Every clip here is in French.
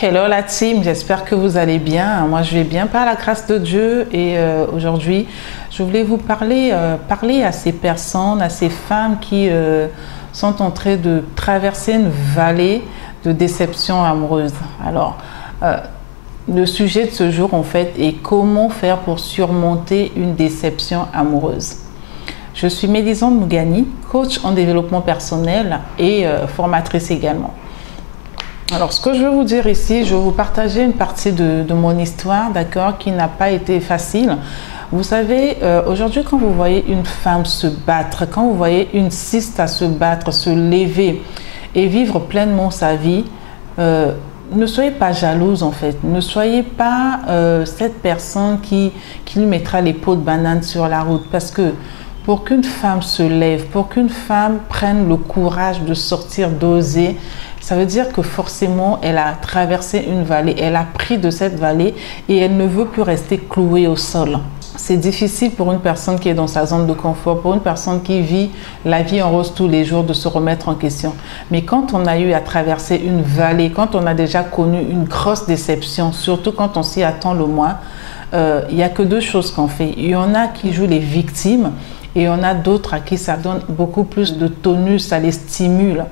Hello la team, j'espère que vous allez bien. Moi je vais bien par la grâce de Dieu et aujourd'hui je voulais vous parler à ces personnes, à ces femmes qui sont en train de traverser une vallée de déception amoureuse. Alors le sujet de ce jour en fait est comment faire pour surmonter une déception amoureuse. Je suis Mélisande Mougani, coach en développement personnel et formatrice également. Alors, ce que je veux vous dire ici, je vais vous partager une partie de mon histoire, d'accord, qui n'a pas été facile. Vous savez, aujourd'hui, quand vous voyez une femme se battre, quand vous voyez une siste à se battre, se lever et vivre pleinement sa vie, ne soyez pas jalouse en fait. Ne soyez pas cette personne qui lui mettra les peaux de banane sur la route. Parce que pour qu'une femme se lève, pour qu'une femme prenne le courage de sortir, d'oser, ça veut dire que forcément, elle a traversé une vallée, elle a pris de cette vallée et elle ne veut plus rester clouée au sol. C'est difficile pour une personne qui est dans sa zone de confort, pour une personne qui vit la vie en rose tous les jours, de se remettre en question. Mais quand on a eu à traverser une vallée, quand on a déjà connu une grosse déception, surtout quand on s'y attend le moins, il n'y a que deux choses qu'on fait. Il y en a qui jouent les victimes et il y en a d'autres à qui ça donne beaucoup plus de tonus, ça les stimule.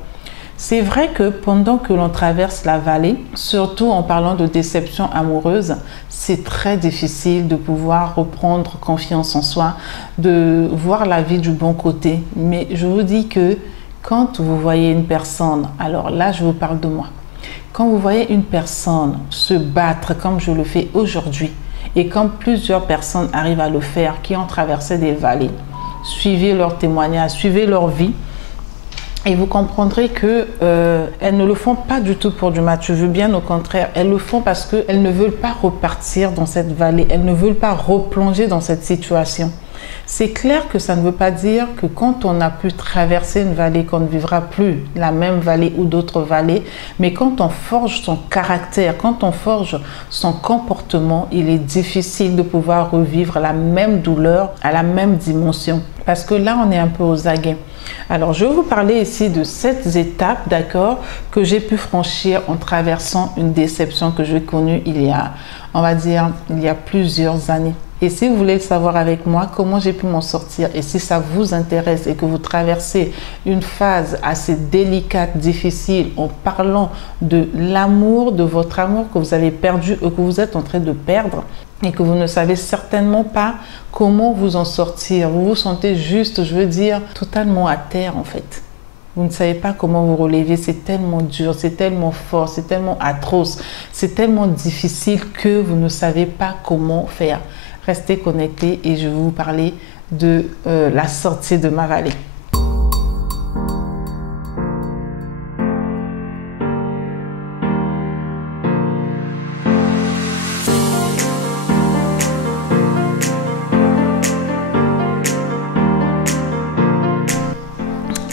C'est vrai que pendant que l'on traverse la vallée, surtout en parlant de déception amoureuse, c'est très difficile de pouvoir reprendre confiance en soi, de voir la vie du bon côté. Mais je vous dis que quand vous voyez une personne, alors là je vous parle de moi, quand vous voyez une personne se battre comme je le fais aujourd'hui, et comme plusieurs personnes arrivent à le faire, qui ont traversé des vallées, suivez leurs témoignages, suivez leur vie, et vous comprendrez qu'elles ne le font pas du tout pour du match. Je veux bien au contraire. Elles le font parce qu'elles ne veulent pas repartir dans cette vallée. Elles ne veulent pas replonger dans cette situation. C'est clair que ça ne veut pas dire que quand on a pu traverser une vallée, qu'on ne vivra plus la même vallée ou d'autres vallées. Mais quand on forge son caractère, quand on forge son comportement, il est difficile de pouvoir revivre la même douleur à la même dimension. Parce que là, on est un peu aux aguets. Alors, je vais vous parler ici de 7 étapes, d'accord, que j'ai pu franchir en traversant une déception que j'ai connue il y a, on va dire, il y a plusieurs années. Et si vous voulez le savoir avec moi, comment j'ai pu m'en sortir, et si ça vous intéresse et que vous traversez une phase assez délicate, difficile, en parlant de l'amour, de votre amour que vous avez perdu ou que vous êtes en train de perdre, et que vous ne savez certainement pas comment vous en sortir. Vous vous sentez juste, je veux dire, totalement à terre en fait. Vous ne savez pas comment vous relever, c'est tellement dur, c'est tellement fort, c'est tellement atroce, c'est tellement difficile que vous ne savez pas comment faire. Restez connectés et je vais vous parler de la sortie de ma vallée.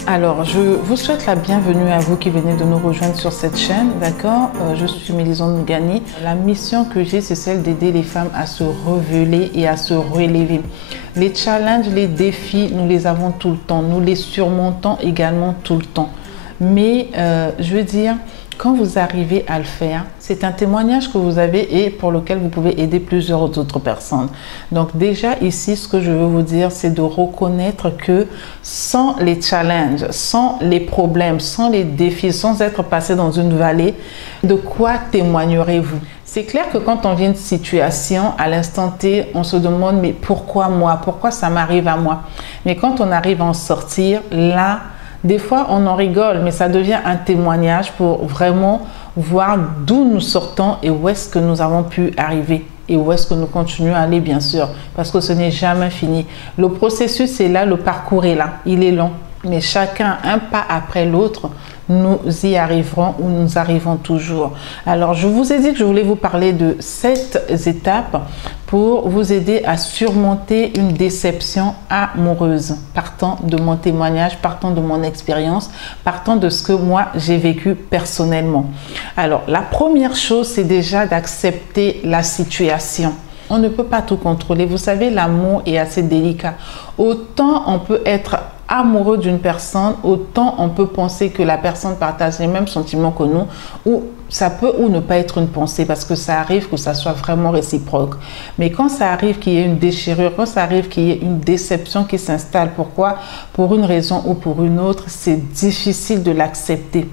Alors, je vous souhaite la bienvenue à vous qui venez de nous rejoindre sur cette chaîne, d'accord? Je suis Mélisande Mougani. La mission que j'ai, c'est celle d'aider les femmes à se révéler et à se relever. Les challenges, les défis, nous les avons tout le temps. Nous les surmontons également tout le temps. Mais, je veux dire, quand vous arrivez à le faire, c'est un témoignage que vous avez et pour lequel vous pouvez aider plusieurs autres personnes. Donc déjà ici, ce que je veux vous dire, c'est de reconnaître que sans les challenges, sans les problèmes, sans les défis, sans être passé dans une vallée, de quoi témoignerez-vous? C'est clair que quand on vit une situation, à l'instant T, on se demande mais pourquoi moi? Pourquoi ça m'arrive à moi? Mais quand on arrive à en sortir, là, des fois, on en rigole, mais ça devient un témoignage pour vraiment voir d'où nous sortons et où est-ce que nous avons pu arriver et où est-ce que nous continuons à aller, bien sûr, parce que ce n'est jamais fini. Le processus est là, le parcours est là, il est long, mais chacun, un pas après l'autre, nous y arriverons ou nous arrivons toujours. Alors, je vous ai dit que je voulais vous parler de 7 étapes pour vous aider à surmonter une déception amoureuse. Partant de mon témoignage, partant de mon expérience, partant de ce que moi j'ai vécu personnellement. Alors, la première chose, c'est déjà d'accepter la situation. On ne peut pas tout contrôler. Vous savez, l'amour est assez délicat. Autant on peut être amoureux d'une personne, autant on peut penser que la personne partage les mêmes sentiments que nous, ou ça peut ou ne pas être une pensée, parce que ça arrive que ça soit vraiment réciproque. Mais quand ça arrive qu'il y ait une déchirure, quand ça arrive qu'il y ait une déception qui s'installe, pourquoi? Pour une raison ou pour une autre, c'est difficile de l'accepter.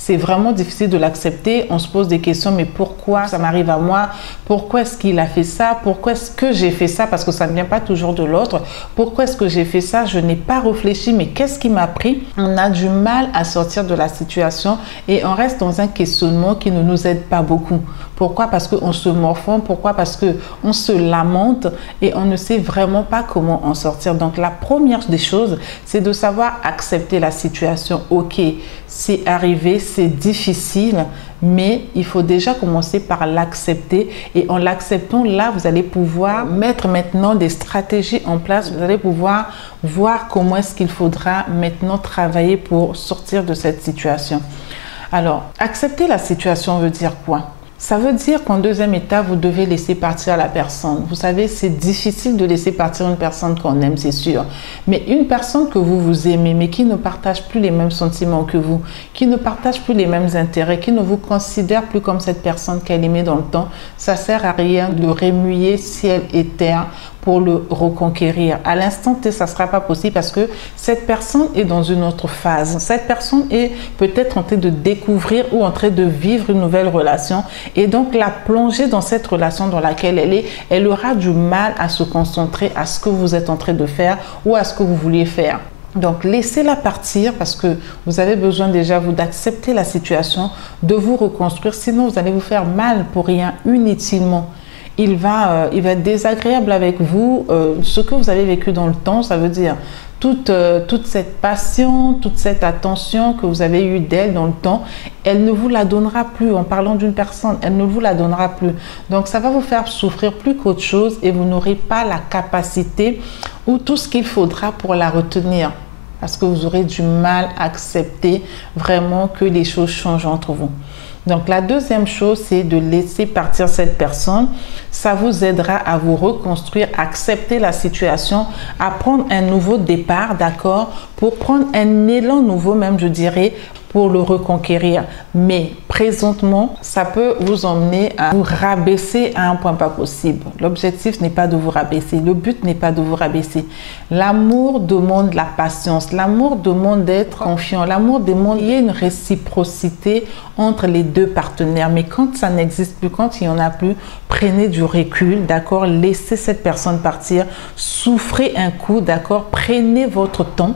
C'est vraiment difficile de l'accepter. On se pose des questions, mais pourquoi ça m'arrive à moi? Pourquoi est-ce qu'il a fait ça? Pourquoi est-ce que j'ai fait ça? Parce que ça ne vient pas toujours de l'autre. Pourquoi est-ce que j'ai fait ça? Je n'ai pas réfléchi, mais qu'est-ce qui m'a pris? On a du mal à sortir de la situation et on reste dans un questionnement qui ne nous aide pas beaucoup. Pourquoi? Parce qu'on se morfond. Pourquoi? Parce qu'on se lamente et on ne sait vraiment pas comment en sortir. Donc la première des choses, c'est de savoir accepter la situation. Ok, c'est arrivé, c'est difficile, mais il faut déjà commencer par l'accepter. Et en l'acceptant, là, vous allez pouvoir mettre maintenant des stratégies en place. Vous allez pouvoir voir comment est-ce qu'il faudra maintenant travailler pour sortir de cette situation. Alors, accepter la situation veut dire quoi? Ça veut dire qu'en deuxième étape, vous devez laisser partir la personne. Vous savez, c'est difficile de laisser partir une personne qu'on aime, c'est sûr. Mais une personne que vous aimez, mais qui ne partage plus les mêmes sentiments que vous, qui ne partage plus les mêmes intérêts, qui ne vous considère plus comme cette personne qu'elle aimait dans le temps, ça ne sert à rien de remuer ciel et terre pour le reconquérir. À l'instant T, ça ne sera pas possible parce que cette personne est dans une autre phase. Cette personne est peut-être en train de découvrir ou en train de vivre une nouvelle relation. Et donc, la plonger dans cette relation dans laquelle elle est, elle aura du mal à se concentrer à ce que vous êtes en train de faire ou à ce que vous vouliez faire. Donc, laissez-la partir parce que vous avez besoin déjà, vous, d'accepter la situation, de vous reconstruire. Sinon, vous allez vous faire mal pour rien, inutilement. Il va être désagréable avec vous. Ce que vous avez vécu dans le temps, ça veut dire toute cette passion, toute cette attention que vous avez eue d'elle dans le temps, elle ne vous la donnera plus. En parlant d'une personne, elle ne vous la donnera plus. Donc, ça va vous faire souffrir plus qu'autre chose et vous n'aurez pas la capacité ou tout ce qu'il faudra pour la retenir. Parce que vous aurez du mal à accepter vraiment que les choses changent entre vous. Donc, la deuxième chose, c'est de laisser partir cette personne. Ça vous aidera à vous reconstruire, à accepter la situation, à prendre un nouveau départ, d'accord, pour prendre un élan nouveau, même je dirais, pour le reconquérir. Mais présentement, ça peut vous emmener à vous rabaisser à un point pas possible. L'objectif n'est pas de vous rabaisser. Le but n'est pas de vous rabaisser. L'amour demande la patience. L'amour demande d'être confiant. L'amour demande qu'il y ait une réciprocité entre les deux partenaires. Mais quand ça n'existe plus, quand il n'y en a plus, prenez du recul, d'accord? Laissez cette personne partir. Souffrez un coup, d'accord? Prenez votre temps.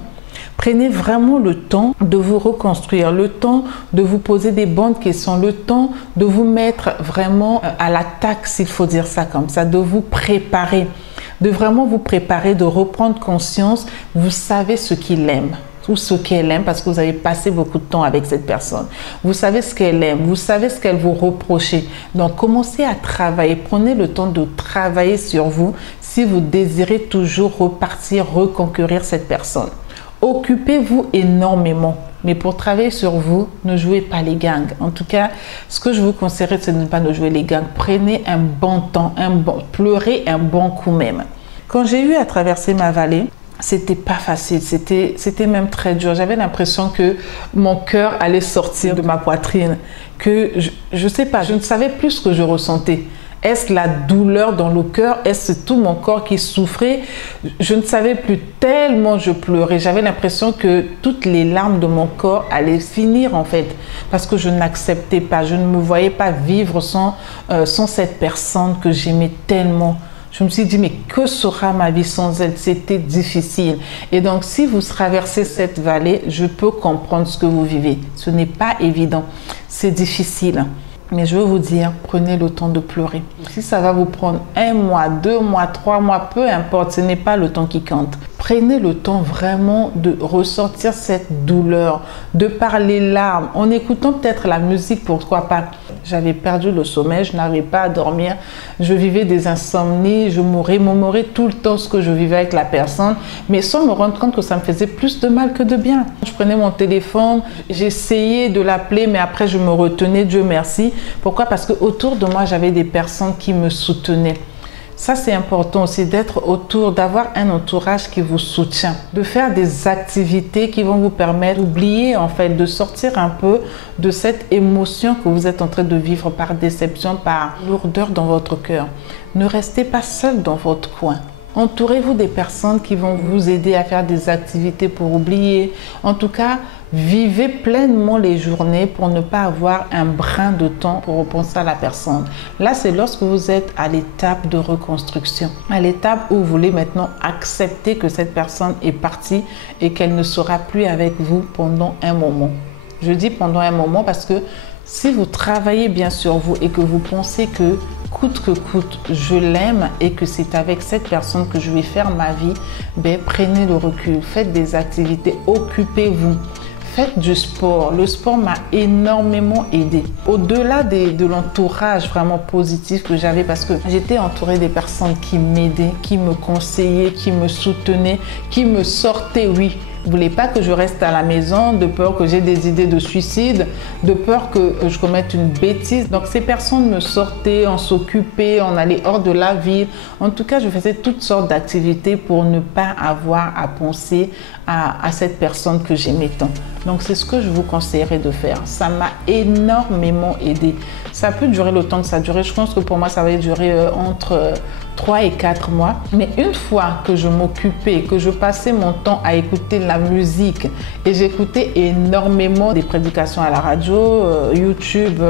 Prenez vraiment le temps de vous reconstruire, le temps de vous poser des bonnes questions, le temps de vous mettre vraiment à l'attaque, s'il faut dire ça comme ça, de vous préparer, de vraiment vous préparer, de reprendre conscience. Vous savez ce qu'il aime ou ce qu'elle aime parce que vous avez passé beaucoup de temps avec cette personne. Vous savez ce qu'elle aime, vous savez ce qu'elle vous reprochait. Donc, commencez à travailler. Prenez le temps de travailler sur vous si vous désirez toujours repartir, reconquérir cette personne. Occupez-vous énormément, mais pour travailler sur vous, ne jouez pas les gangs. En tout cas, ce que je vous conseillerais, c'est de ne pas jouer les gangs. Prenez un bon temps, pleurez un bon coup même. Quand j'ai eu à traverser ma vallée, c'était pas facile, c'était même très dur. J'avais l'impression que mon cœur allait sortir de ma poitrine, que je sais pas, je ne savais plus ce que je ressentais. Est-ce la douleur dans le cœur? Est-ce tout mon corps qui souffrait? Je ne savais plus, tellement je pleurais. J'avais l'impression que toutes les larmes de mon corps allaient finir en fait. Parce que je n'acceptais pas, je ne me voyais pas vivre sans cette personne que j'aimais tellement. Je me suis dit, mais que sera ma vie sans elle? C'était difficile. Et donc, si vous traversez cette vallée, je peux comprendre ce que vous vivez. Ce n'est pas évident, c'est difficile. Mais je veux vous dire, prenez le temps de pleurer. Si ça va vous prendre 1 mois, 2 mois, 3 mois, peu importe, ce n'est pas le temps qui compte. Prenez le temps vraiment de ressortir cette douleur, de par les larmes, en écoutant peut-être la musique, pourquoi pas. J'avais perdu le sommeil, je n'arrivais pas à dormir, je vivais des insomnies, je me remémorais tout le temps ce que je vivais avec la personne, mais sans me rendre compte que ça me faisait plus de mal que de bien. Je prenais mon téléphone, j'essayais de l'appeler, mais après je me retenais, Dieu merci. Pourquoi? Parce que autour de moi, j'avais des personnes qui me soutenaient. Ça, c'est important aussi d'être autour, d'avoir un entourage qui vous soutient, de faire des activités qui vont vous permettre d'oublier, en fait, de sortir un peu de cette émotion que vous êtes en train de vivre par déception, par lourdeur dans votre cœur. Ne restez pas seul dans votre coin. Entourez-vous des personnes qui vont vous aider à faire des activités pour oublier. En tout cas, vivez pleinement les journées pour ne pas avoir un brin de temps pour repenser à la personne. Là, c'est lorsque vous êtes à l'étape de reconstruction, à l'étape où vous voulez maintenant accepter que cette personne est partie et qu'elle ne sera plus avec vous pendant un moment. Je dis pendant un moment parce que si vous travaillez bien sur vous et que vous pensez que coûte que coûte, je l'aime et que c'est avec cette personne que je vais faire ma vie, ben, prenez le recul, faites des activités, occupez-vous. Faites du sport. Le sport m'a énormément aidé. Au-delà de l'entourage vraiment positif que j'avais, parce que j'étais entourée des personnes qui m'aidaient, qui me conseillaient, qui me soutenaient, qui me sortaient, oui. Vous ne voulez pas que je reste à la maison de peur que j'ai des idées de suicide, de peur que je commette une bêtise. Donc ces personnes me sortaient, on s'occupait, on allait hors de la ville. En tout cas, je faisais toutes sortes d'activités pour ne pas avoir à penser à cette personne que j'aimais tant. Donc c'est ce que je vous conseillerais de faire. Ça m'a énormément aidé. Ça peut durer le temps que ça a duré. Je pense que pour moi, ça va durer entre 3 et 4 mois. Mais une fois que je m'occupais, que je passais mon temps à écouter la musique et j'écoutais énormément des prédications à la radio, YouTube,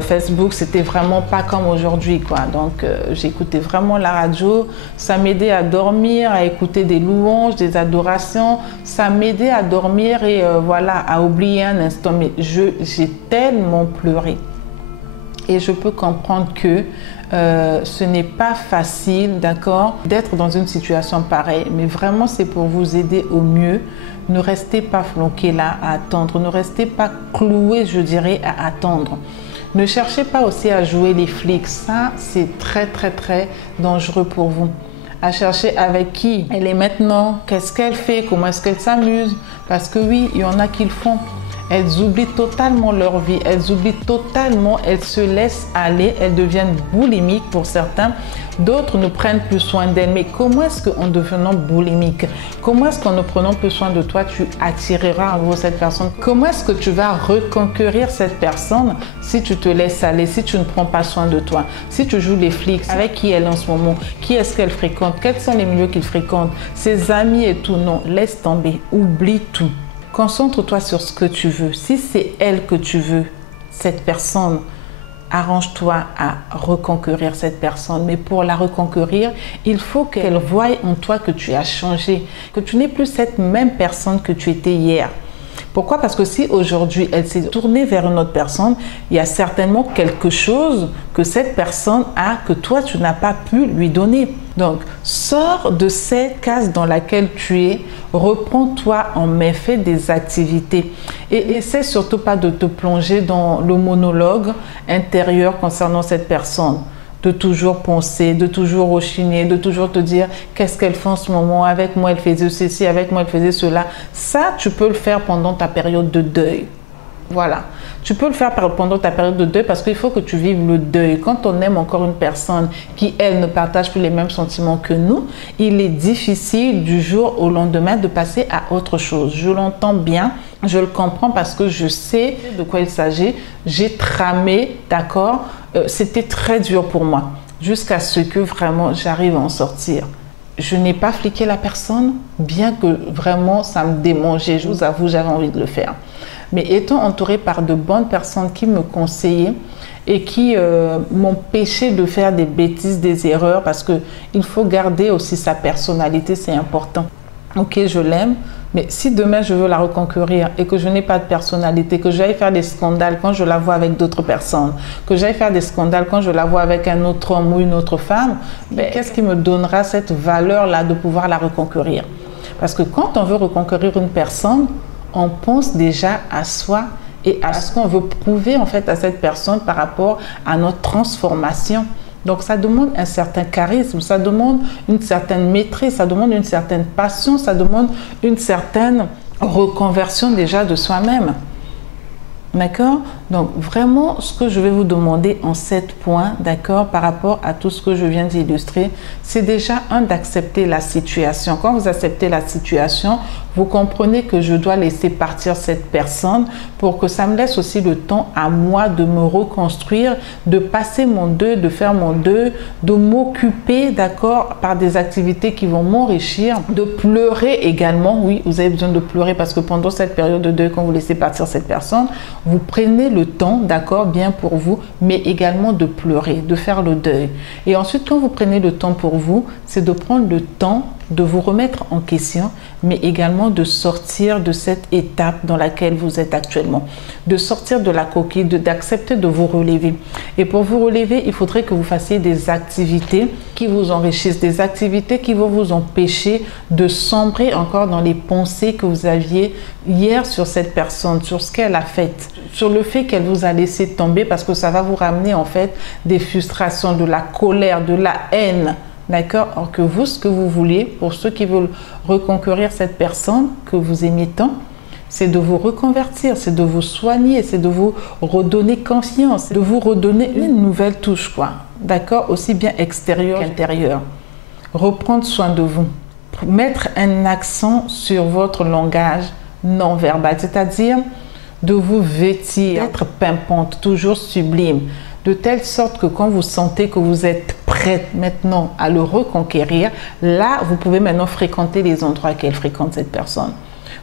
Facebook, c'était vraiment pas comme aujourd'hui, quoi. Donc j'écoutais vraiment la radio. Ça m'aidait à dormir, à écouter des louanges, des adorations. Ça m'aidait à dormir et voilà, à oublier un instant. Mais j'ai tellement pleuré. Et je peux comprendre que ce n'est pas facile, d'accord, d'être dans une situation pareille. Mais vraiment, c'est pour vous aider au mieux. Ne restez pas floqués là à attendre. Ne restez pas cloués, je dirais, à attendre. Ne cherchez pas aussi à jouer les flics. Ça, c'est très, très, très dangereux pour vous. À chercher avec qui elle est maintenant, qu'est-ce qu'elle fait, comment est-ce qu'elle s'amuse. Parce que oui, il y en a qui le font. Elles oublient totalement leur vie, elles oublient totalement, elles se laissent aller, elles deviennent boulimiques pour certains. D'autres ne prennent plus soin d'elles. Mais comment est-ce qu'en devenant boulimique, comment est-ce qu'en ne prenant plus soin de toi, tu attireras à nouveau cette personne? Comment est-ce que tu vas reconquérir cette personne si tu te laisses aller, si tu ne prends pas soin de toi, si tu joues les flics, avec qui elle est en ce moment, qui est-ce qu'elle fréquente, quels sont les milieux qu'il fréquente, ses amis et tout? Non, laisse tomber, oublie tout. Concentre-toi sur ce que tu veux. Si c'est elle que tu veux, cette personne, arrange-toi à reconquérir cette personne. Mais pour la reconquérir, il faut qu'elle voie en toi que tu as changé, que tu n'es plus cette même personne que tu étais hier. Pourquoi? Parce que si aujourd'hui elle s'est tournée vers une autre personne, il y a certainement quelque chose que cette personne a que toi tu n'as pas pu lui donner. Donc sors de cette case dans laquelle tu es, reprends-toi en main, fais des activités et essaie surtout pas de te plonger dans le monologue intérieur concernant cette personne. De toujours penser, de toujours rechigner, de toujours te dire qu'est-ce qu'elle fait en ce moment, avec moi elle faisait ceci, avec moi elle faisait cela. Ça, tu peux le faire pendant ta période de deuil. Voilà. Tu peux le faire pendant ta période de deuil parce qu'il faut que tu vives le deuil. Quand on aime encore une personne qui, elle, ne partage plus les mêmes sentiments que nous, il est difficile du jour au lendemain de passer à autre chose. Je l'entends bien, je le comprends parce que je sais de quoi il s'agit. J'ai tramé, d'accord? C'était très dur pour moi jusqu'à ce que vraiment j'arrive à en sortir. Je n'ai pas fliqué la personne, bien que vraiment ça me démangeait. Je vous avoue, j'avais envie de le faire. Mais étant entourée par de bonnes personnes qui me conseillaient et qui m'empêchaient de faire des bêtises, des erreurs, parce qu'il faut garder aussi sa personnalité, c'est important. Ok, je l'aime, mais si demain je veux la reconquérir et que je n'ai pas de personnalité, que j'aille faire des scandales quand je la vois avec d'autres personnes, que j'aille faire des scandales quand je la vois avec un autre homme ou une autre femme, ben, qu'est-ce qui me donnera cette valeur-là de pouvoir la reconquérir? Parce que quand on veut reconquérir une personne, on pense déjà à soi et à ce qu'on veut prouver en fait à cette personne par rapport à notre transformation. Donc ça demande un certain charisme, ça demande une certaine maîtrise, ça demande une certaine passion, ça demande une certaine reconversion déjà de soi-même. D'accord? Donc vraiment, ce que je vais vous demander en 7 points, d'accord, par rapport à tout ce que je viens d'illustrer, c'est déjà d'accepter la situation. Quand vous acceptez la situation, vous comprenez que je dois laisser partir cette personne pour que ça me laisse aussi le temps à moi de me reconstruire, de passer mon deuil, de faire mon deuil, de m'occuper, d'accord, par des activités qui vont m'enrichir, de pleurer également. Oui, vous avez besoin de pleurer parce que pendant cette période de deuil, quand vous laissez partir cette personne, vous prenez le temps, d'accord, bien pour vous, mais également de pleurer, de faire le deuil. Et ensuite, quand vous prenez le temps pour vous, c'est de prendre le temps de vous remettre en question, mais également de sortir de cette étape dans laquelle vous êtes actuellement, de sortir de la coquille, d'accepter de vous relever. Et pour vous relever, il faudrait que vous fassiez des activités qui vous enrichissent, des activités qui vont vous empêcher de sombrer encore dans les pensées que vous aviez hier sur cette personne, sur ce qu'elle a fait, sur le fait qu'elle vous a laissé tomber, parce que ça va vous ramener en fait des frustrations, de la colère, de la haine. D'accord? Alors que vous, ce que vous voulez, pour ceux qui veulent reconquérir cette personne que vous aimez tant, c'est de vous reconvertir, c'est de vous soigner, c'est de vous redonner confiance, de vous redonner une nouvelle touche, quoi. D'accord? Aussi bien extérieure qu'intérieure. Reprendre soin de vous. Mettre un accent sur votre langage non verbal, c'est-à-dire de vous vêtir, être pimpante, toujours sublime, de telle sorte que quand vous sentez que vous êtes prête maintenant à le reconquérir, là, vous pouvez maintenant fréquenter les endroits qu'elle fréquente, cette personne.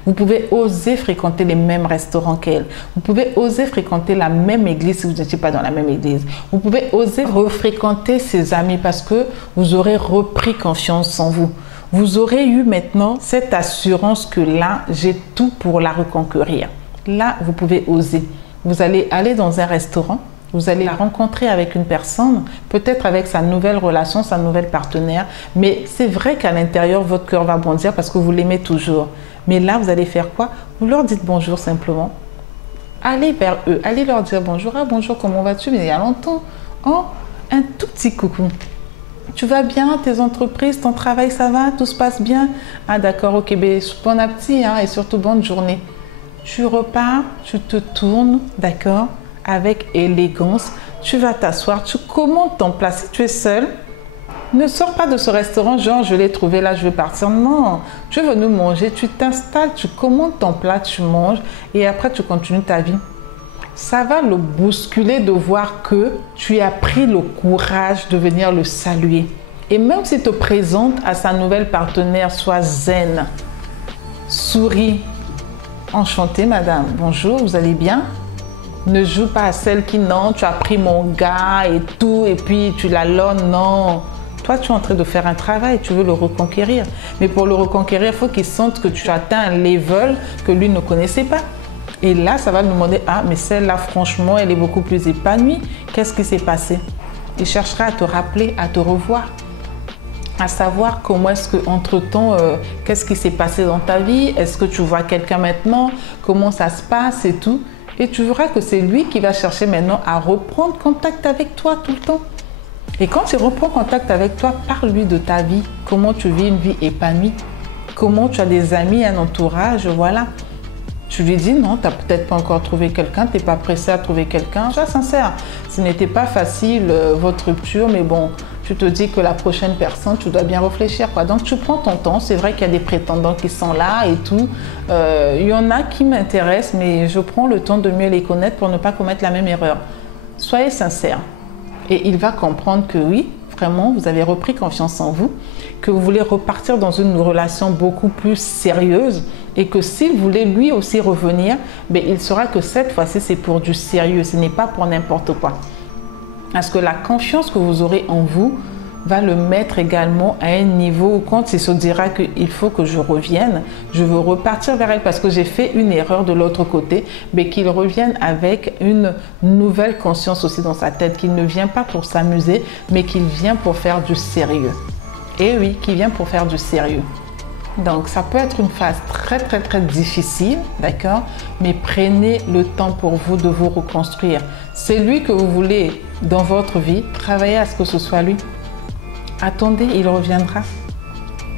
Vous pouvez oser fréquenter les mêmes restaurants qu'elle. Vous pouvez oser fréquenter la même église si vous n'étiez pas dans la même église. Vous pouvez oser refréquenter ses amis parce que vous aurez repris confiance en vous. Vous aurez eu maintenant cette assurance que là, j'ai tout pour la reconquérir. Là, vous pouvez oser. Vous allez aller dans un restaurant. Vous allez la rencontrer avec une personne, peut-être avec sa nouvelle relation, sa nouvelle partenaire. Mais c'est vrai qu'à l'intérieur, votre cœur va bondir parce que vous l'aimez toujours. Mais là, vous allez faire quoi? Vous leur dites bonjour simplement. Allez vers eux, allez leur dire bonjour. Ah bonjour, comment vas-tu? Mais il y a longtemps. Oh, un tout petit coucou. Tu vas bien? Tes entreprises, ton travail, ça va? Tout se passe bien? Ah d'accord, ok, ben, bon appétit hein, et surtout bonne journée. Tu repars, tu te tournes, d'accord? Avec élégance, tu vas t'asseoir, tu commandes ton plat. Si tu es seul, ne sors pas de ce restaurant, genre je l'ai trouvé là, je vais partir. Non, tu es venu manger, tu t'installes, tu commandes ton plat, tu manges et après tu continues ta vie. Ça va le bousculer de voir que tu as pris le courage de venir le saluer. Et même s'il te présente à sa nouvelle partenaire, sois zen, souris. Enchantée madame, bonjour, vous allez bien? Ne joue pas à celle qui, non, tu as pris mon gars et tout, et puis tu la lonnes, non. Toi, tu es en train de faire un travail, tu veux le reconquérir. Mais pour le reconquérir, il faut qu'il sente que tu atteins un level que lui ne connaissait pas. Et là, ça va nous demander, ah, mais celle-là, franchement, elle est beaucoup plus épanouie. Qu'est-ce qui s'est passé? Il cherchera à te rappeler, à te revoir, à savoir comment est-ce que, entre-temps, qu'est-ce qui s'est passé dans ta vie? Est-ce que tu vois quelqu'un maintenant? Comment ça se passe et tout? Et tu verras que c'est lui qui va chercher maintenant à reprendre contact avec toi tout le temps. Et quand il reprend contact avec toi, parle-lui de ta vie. Comment tu vis une vie épanouie. Comment tu as des amis, un entourage, voilà. Tu lui dis non, tu n'as peut-être pas encore trouvé quelqu'un, tu n'es pas pressé à trouver quelqu'un. Sois sincère, ce n'était pas facile votre rupture, mais bon, tu te dis que la prochaine personne, tu dois bien réfléchir, quoi. Donc tu prends ton temps, c'est vrai qu'il y a des prétendants qui sont là et tout. Il y en a qui m'intéressent, mais je prends le temps de mieux les connaître pour ne pas commettre la même erreur. Soyez sincère et il va comprendre que oui, vraiment, vous avez repris confiance en vous, que vous voulez repartir dans une relation beaucoup plus sérieuse et que s'il voulait lui aussi revenir, ben, il saura que cette fois-ci, c'est pour du sérieux, ce n'est pas pour n'importe quoi. Parce que la confiance que vous aurez en vous va le mettre également à un niveau où quand il se dira qu'il faut que je revienne, je veux repartir vers elle parce que j'ai fait une erreur de l'autre côté, mais qu'il revienne avec une nouvelle conscience aussi dans sa tête, qu'il ne vient pas pour s'amuser, mais qu'il vient pour faire du sérieux. Et oui, qu'il vient pour faire du sérieux. Donc, ça peut être une phase très difficile, d'accord? Mais prenez le temps pour vous de vous reconstruire. C'est lui que vous voulez dans votre vie, travaillez à ce que ce soit lui. Attendez, il reviendra.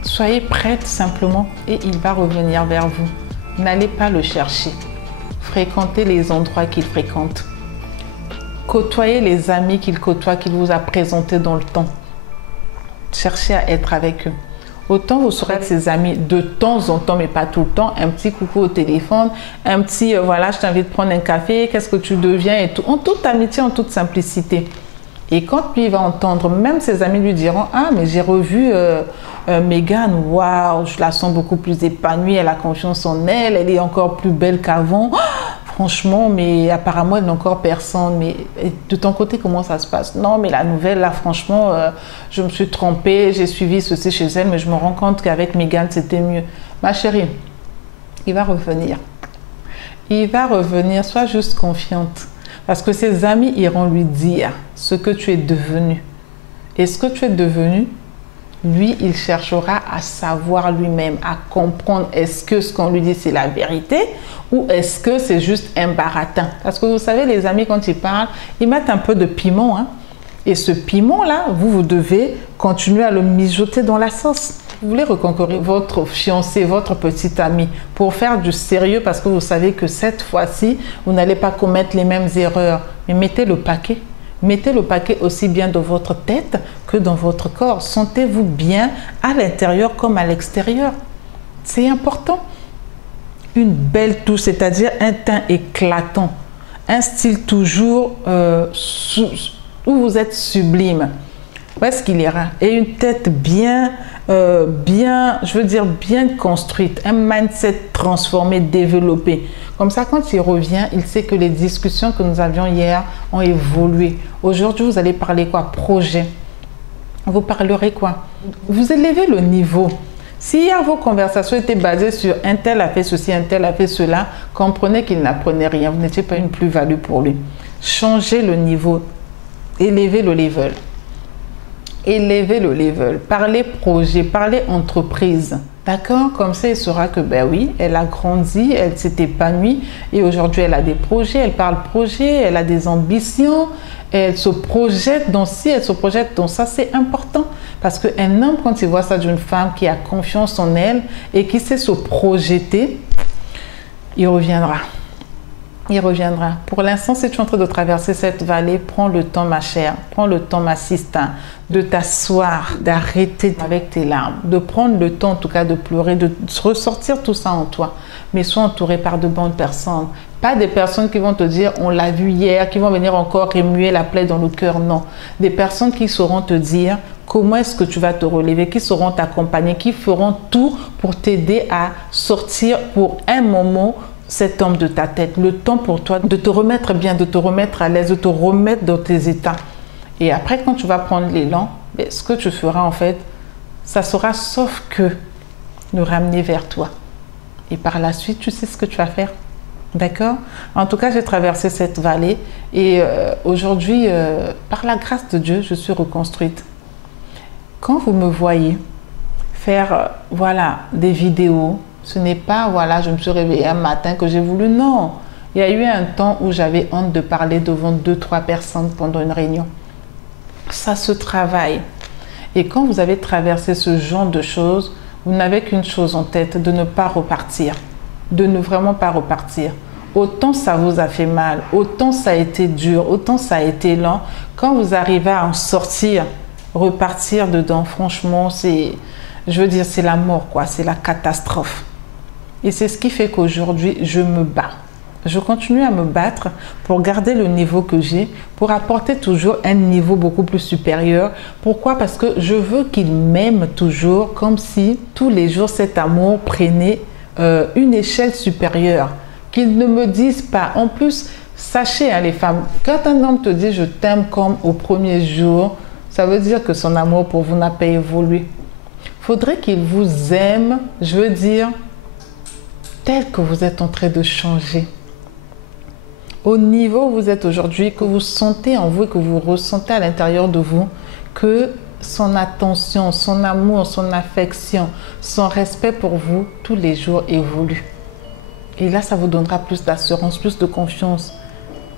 Soyez prête simplement et il va revenir vers vous. N'allez pas le chercher. Fréquentez les endroits qu'il fréquente. Côtoyez les amis qu'il côtoie, qu'il vous a présentés dans le temps. Cherchez à être avec eux. Autant vous serez avec ses amis de temps en temps, mais pas tout le temps. Un petit coucou au téléphone, un petit voilà, je t'invite à prendre un café, qu'est-ce que tu deviens et tout. En toute amitié, en toute simplicité. Et quand lui va entendre, même ses amis lui diront, ah mais j'ai revu Megan, waouh, je la sens beaucoup plus épanouie, elle a confiance en elle, elle est encore plus belle qu'avant. Oh, franchement, mais apparemment elle n'a encore personne. Mais de ton côté, comment ça se passe? Non, mais la nouvelle, là, franchement, je me suis trompée, j'ai suivi ceci chez elle, mais je me rends compte qu'avec Megan, c'était mieux. Ma chérie, il va revenir. Il va revenir, sois juste confiante. Parce que ses amis iront lui dire ce que tu es devenu. Et ce que tu es devenu, lui, il cherchera à savoir lui-même, à comprendre est-ce que ce qu'on lui dit, c'est la vérité ou est-ce que c'est juste un baratin. Parce que vous savez, les amis, quand ils parlent, ils mettent un peu de piment. Hein? Et ce piment-là, vous devez continuer à le mijoter dans la sauce. Vous voulez reconquérir votre fiancé, votre petit ami pour faire du sérieux parce que vous savez que cette fois-ci, vous n'allez pas commettre les mêmes erreurs. Mais mettez le paquet. Mettez le paquet aussi bien dans votre tête que dans votre corps. Sentez-vous bien à l'intérieur comme à l'extérieur. C'est important. Une belle touche, c'est-à-dire un teint éclatant. Un style toujours où vous êtes sublime. Où est-ce qu'il ira? Et une tête bien construite, un mindset transformé, développé. Comme ça, quand il revient, il sait que les discussions que nous avions hier ont évolué. Aujourd'hui, vous allez parler quoi? Projet. Vous parlerez quoi? Vous élevez le niveau. Si hier vos conversations étaient basées sur un tel a fait ceci, un tel a fait cela, comprenez qu'il n'apprenait rien. Vous n'étiez pas une plus-value pour lui. Changez le niveau. Élevez le level. Élevez le level, parlez projet, parlez entreprise, d'accord? Comme ça, il saura que, ben oui, elle a grandi, elle s'est épanouie et aujourd'hui, elle a des projets, elle parle projet, elle a des ambitions, elle se projette dans ci, elle se projette dans ça, c'est important. Parce qu'un homme, quand il voit ça d'une femme qui a confiance en elle et qui sait se projeter, il reviendra. Il reviendra. Pour l'instant, si tu es en train de traverser cette vallée, prends le temps, ma chère, prends le temps, ma sister, de t'asseoir, d'arrêter avec tes larmes, de prendre le temps, en tout cas, de pleurer, de ressortir tout ça en toi. Mais sois entouré par de bonnes personnes. Pas des personnes qui vont te dire, on l'a vu hier, qui vont venir encore remuer la plaie dans le cœur. Non. Des personnes qui sauront te dire comment est-ce que tu vas te relever, qui sauront t'accompagner, qui feront tout pour t'aider à sortir pour un moment cet homme de ta tête, le temps pour toi de te remettre bien, de te remettre à l'aise, de te remettre dans tes états. Et après, quand tu vas prendre l'élan, ce que tu feras en fait, ça sera sauf que le ramener vers toi. Et par la suite, tu sais ce que tu vas faire. D'accord? En tout cas, j'ai traversé cette vallée et aujourd'hui, par la grâce de Dieu, je suis reconstruite. Quand vous me voyez faire voilà, des vidéos, ce n'est pas, voilà, je me suis réveillée un matin que j'ai voulu. Non, il y a eu un temps où j'avais honte de parler devant 2-3 personnes pendant une réunion. Ça se travaille. Et quand vous avez traversé ce genre de choses, vous n'avez qu'une chose en tête, de ne pas repartir. De ne vraiment pas repartir. Autant ça vous a fait mal, autant ça a été dur, autant ça a été lent. Quand vous arrivez à en sortir, repartir dedans, franchement, c'est, je veux dire, c'est la mort, quoi. C'est la catastrophe. Et c'est ce qui fait qu'aujourd'hui, je me bats. Je continue à me battre pour garder le niveau que j'ai, pour apporter toujours un niveau beaucoup plus supérieur. Pourquoi? Parce que je veux qu'il m'aime toujours comme si tous les jours cet amour prenait une échelle supérieure. Qu'il ne me dise pas. En plus, sachez hein, les femmes, quand un homme te dit je t'aime comme au premier jour, ça veut dire que son amour pour vous n'a pas évolué. Il faudrait qu'il vous aime, je veux dire, tel que vous êtes en train de changer. Au niveau où vous êtes aujourd'hui, que vous sentez en vous et que vous ressentez à l'intérieur de vous, que son attention, son amour, son affection, son respect pour vous, tous les jours évolue. Et là, ça vous donnera plus d'assurance, plus de confiance.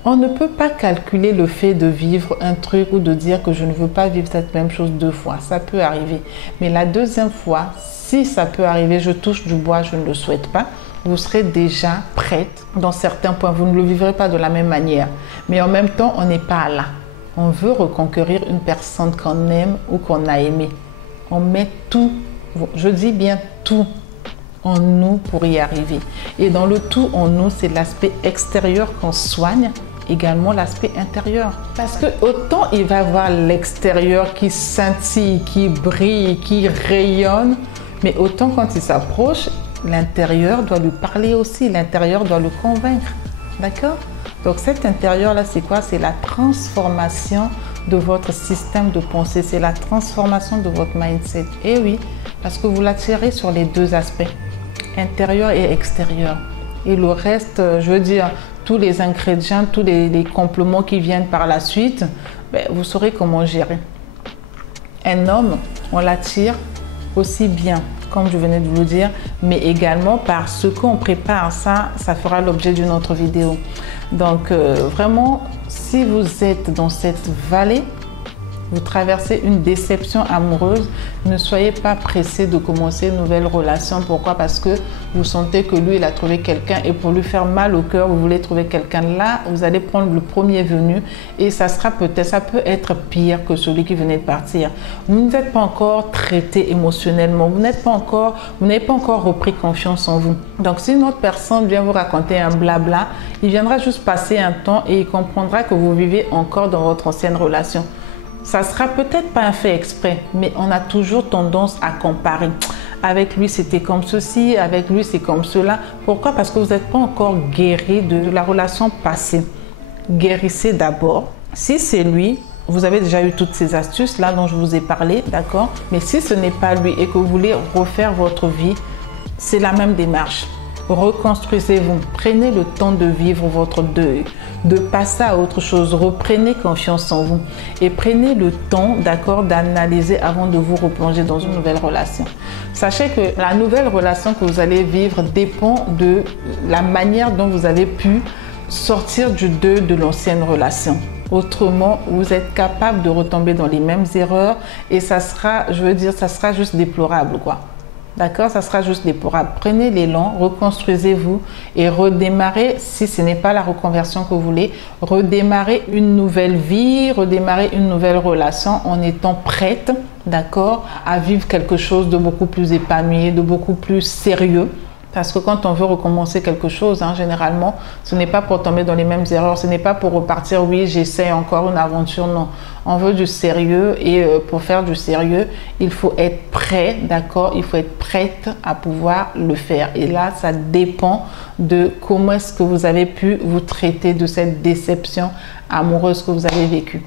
On ne peut pas calculer le fait de vivre un truc ou de dire que je ne veux pas vivre cette même chose 2 fois. Ça peut arriver. Mais la deuxième fois, si ça peut arriver, je touche du bois, je ne le souhaite pas. vous serez déjà prête dans certains points. Vous ne le vivrez pas de la même manière. Mais en même temps, on n'est pas là. On veut reconquérir une personne qu'on aime ou qu'on a aimée. On met tout, je dis bien tout, en nous pour y arriver. Et dans le tout en nous, c'est l'aspect extérieur qu'on soigne, également l'aspect intérieur. Parce que autant il va voir l'extérieur qui scintille, qui brille, qui rayonne, mais autant quand il s'approche, l'intérieur doit lui parler aussi, l'intérieur doit le convaincre. D'accord? Donc cet intérieur-là, c'est quoi? C'est la transformation de votre système de pensée, c'est la transformation de votre mindset. Et oui, parce que vous l'attirez sur les deux aspects, intérieur et extérieur. Et le reste, je veux dire, tous les ingrédients, tous les compléments qui viennent par la suite, ben, vous saurez comment gérer. Un homme, on l'attire aussi bien, comme je venais de vous le dire, mais également par ce qu'on prépare. Ça fera l'objet d'une autre vidéo. Donc, vraiment, si vous êtes dans cette vallée, vous traversez une déception amoureuse, ne soyez pas pressé de commencer une nouvelle relation. Pourquoi? Parce que vous sentez que lui, il a trouvé quelqu'un et pour lui faire mal au cœur, vous voulez trouver quelqu'un. Là, vous allez prendre le premier venu et ça peut être pire que celui qui venait de partir. Vous n'êtes pas encore traité émotionnellement, vous n'avez pas encore repris confiance en vous. Donc, si une autre personne vient vous raconter un blabla, il viendra juste passer un temps et il comprendra que vous vivez encore dans votre ancienne relation. Ça sera peut-être pas un fait exprès, mais on a toujours tendance à comparer. Avec lui, c'était comme ceci, avec lui, c'est comme cela. Pourquoi? Parce que vous n'êtes pas encore guéri de la relation passée. Guérissez d'abord. Si c'est lui, vous avez déjà eu toutes ces astuces là dont je vous ai parlé, d'accord? Mais si ce n'est pas lui et que vous voulez refaire votre vie, c'est la même démarche. Reconstruisez-vous, prenez le temps de vivre votre deuil, de passer à autre chose, reprenez confiance en vous et prenez le temps, d'accord, d'analyser avant de vous replonger dans une nouvelle relation. Sachez que la nouvelle relation que vous allez vivre dépend de la manière dont vous avez pu sortir du deuil de l'ancienne relation. Autrement, vous êtes capable de retomber dans les mêmes erreurs et ça sera, je veux dire, ça sera juste déplorable, quoi. D'accord, ça sera juste déplorable. Prenez l'élan, reconstruisez-vous et redémarrez, si ce n'est pas la reconversion que vous voulez, redémarrez une nouvelle vie, redémarrer une nouvelle relation en étant prête, d'accord, à vivre quelque chose de beaucoup plus épanoui, de beaucoup plus sérieux. Parce que quand on veut recommencer quelque chose, généralement, ce n'est pas pour tomber dans les mêmes erreurs, ce n'est pas pour repartir, oui, j'essaie encore une aventure, non. On veut du sérieux et pour faire du sérieux, il faut être prêt, d'accord? Il faut être prête à pouvoir le faire. Et là, ça dépend de comment est-ce que vous avez pu vous traiter de cette déception amoureuse que vous avez vécue.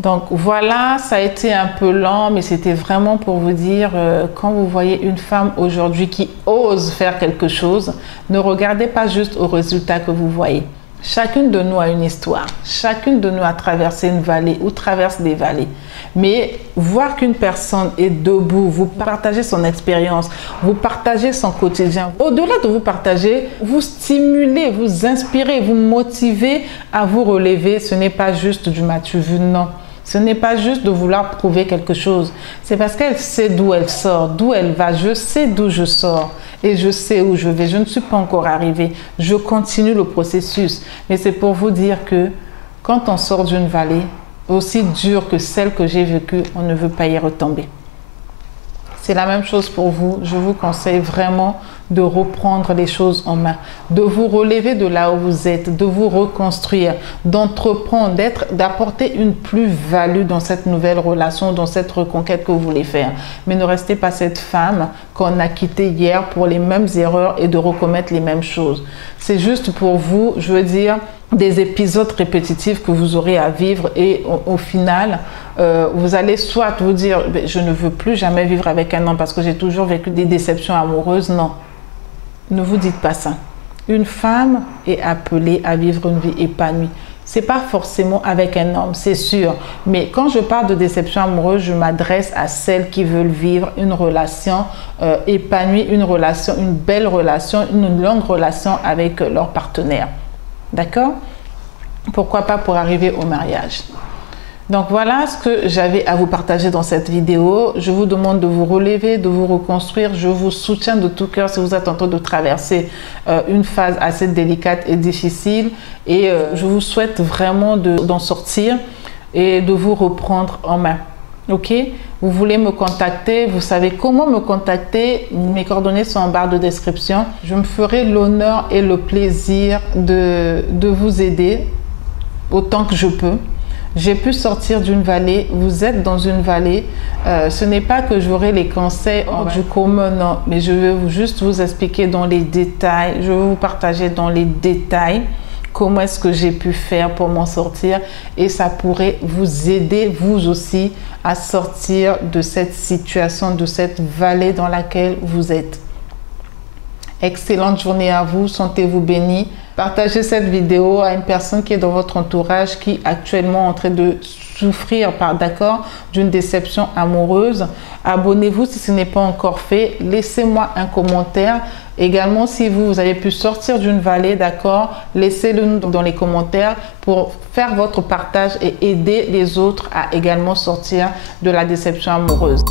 Donc voilà, ça a été un peu lent, mais c'était vraiment pour vous dire, quand vous voyez une femme aujourd'hui qui ose faire quelque chose, ne regardez pas juste au résultat que vous voyez. Chacune de nous a une histoire, chacune de nous a traversé une vallée ou traverse des vallées. Mais voir qu'une personne est debout, vous partagez son expérience, vous partagez son quotidien. Au-delà de vous partager, vous stimulez, vous inspirez, vous motivez à vous relever. Ce n'est pas juste du m'as-tu vu, non. Ce n'est pas juste de vouloir prouver quelque chose. C'est parce qu'elle sait d'où elle sort, d'où elle va. Je sais d'où je sors et je sais où je vais. Je ne suis pas encore arrivée. Je continue le processus. Mais c'est pour vous dire que quand on sort d'une vallée, aussi dure que celle que j'ai vécue, on ne veut pas y retomber. C'est la même chose pour vous. Je vous conseille vraiment de reprendre les choses en main, de vous relever de là où vous êtes, de vous reconstruire, d'entreprendre, d'apporter une plus-value dans cette nouvelle relation, dans cette reconquête que vous voulez faire. Mais ne restez pas cette femme qu'on a quittée hier pour les mêmes erreurs et de recommettre les mêmes choses. C'est juste pour vous, je veux dire, des épisodes répétitifs que vous aurez à vivre et au final, vous allez soit vous dire « je ne veux plus jamais vivre avec un homme parce que j'ai toujours vécu des déceptions amoureuses ». Non, ne vous dites pas ça. Une femme est appelée à vivre une vie épanouie. Ce n'est pas forcément avec un homme, c'est sûr. Mais quand je parle de déception amoureuse, je m'adresse à celles qui veulent vivre une relation épanouie, une belle relation, une longue relation avec leur partenaire. D'accord? Pourquoi pas pour arriver au mariage? Donc voilà ce que j'avais à vous partager dans cette vidéo. Je vous demande de vous relever, de vous reconstruire. Je vous soutiens de tout cœur si vous êtes en train de traverser une phase assez délicate et difficile. Et je vous souhaite vraiment d'en sortir et de vous reprendre en main. Ok? Vous voulez me contacter, vous savez comment me contacter. Mes coordonnées sont en barre de description. Je me ferai l'honneur et le plaisir de vous aider autant que je peux. J'ai pu sortir d'une vallée, vous êtes dans une vallée. Ce n'est pas que j'aurai les conseils du commun, non, mais je vais juste vous expliquer dans les détails. Je vais vous partager dans les détails comment est-ce que j'ai pu faire pour m'en sortir, et ça pourrait vous aider, vous aussi, à sortir de cette situation, de cette vallée dans laquelle vous êtes. Excellente journée à vous, sentez-vous bénis. Partagez cette vidéo à une personne qui est dans votre entourage, qui est actuellement en train de souffrir d'une déception amoureuse. Abonnez-vous si ce n'est pas encore fait. Laissez-moi un commentaire. Également, si vous avez pu sortir d'une vallée, laissez-le dans les commentaires pour faire votre partage et aider les autres à également sortir de la déception amoureuse.